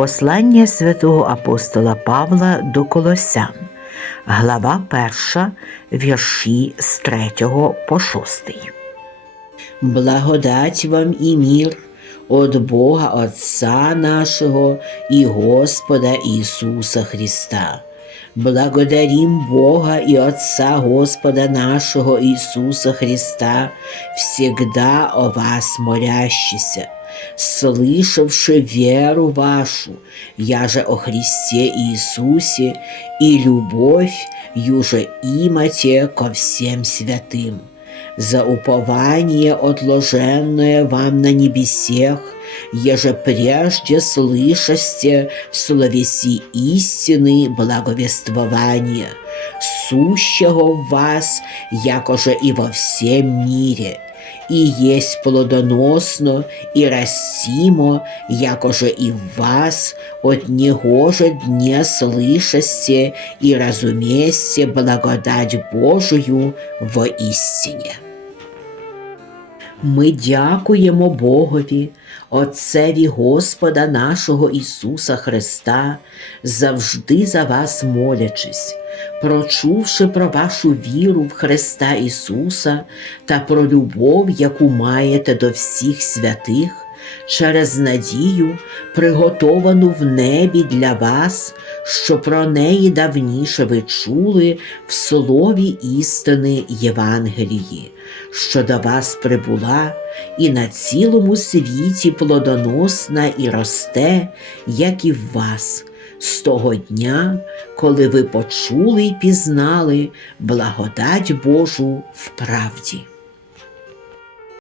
Послання святого апостола Павла до Колосян, глава 1, вірші з 3 по 6. Благодать вам і мір от Бога Отця нашого і Господа Ісуса Христа. Благодарим Бога и Отца Господа нашего Иисуса Христа, всегда о вас молящийся, слышавши веру вашу, я же о Христе Иисусе, и любовь, юже имате ко всем святым за упование отложенное вам на небесех, еже прежде слышасте в словеси истины благовествования, сущего в вас, якоже и во всем мире, и есть плодоносно и растимо, якоже и вас, от него же дне слышасте и разуместе благодать Божию во истине. Ми дякуємо Богові, Отцеві Господа нашого Ісуса Христа, завжди за вас молячись, прочувши про вашу віру в Христа Ісуса та про любов, яку маєте до всіх святих, через надію, приготовану в небі для вас, що про неї давніше ви чули в слові істини Євангелії, що до вас прибула і на цілому світі плодоносна і росте, як і в вас. З того дня, коли ви почули і пізнали благодать Божу в правді.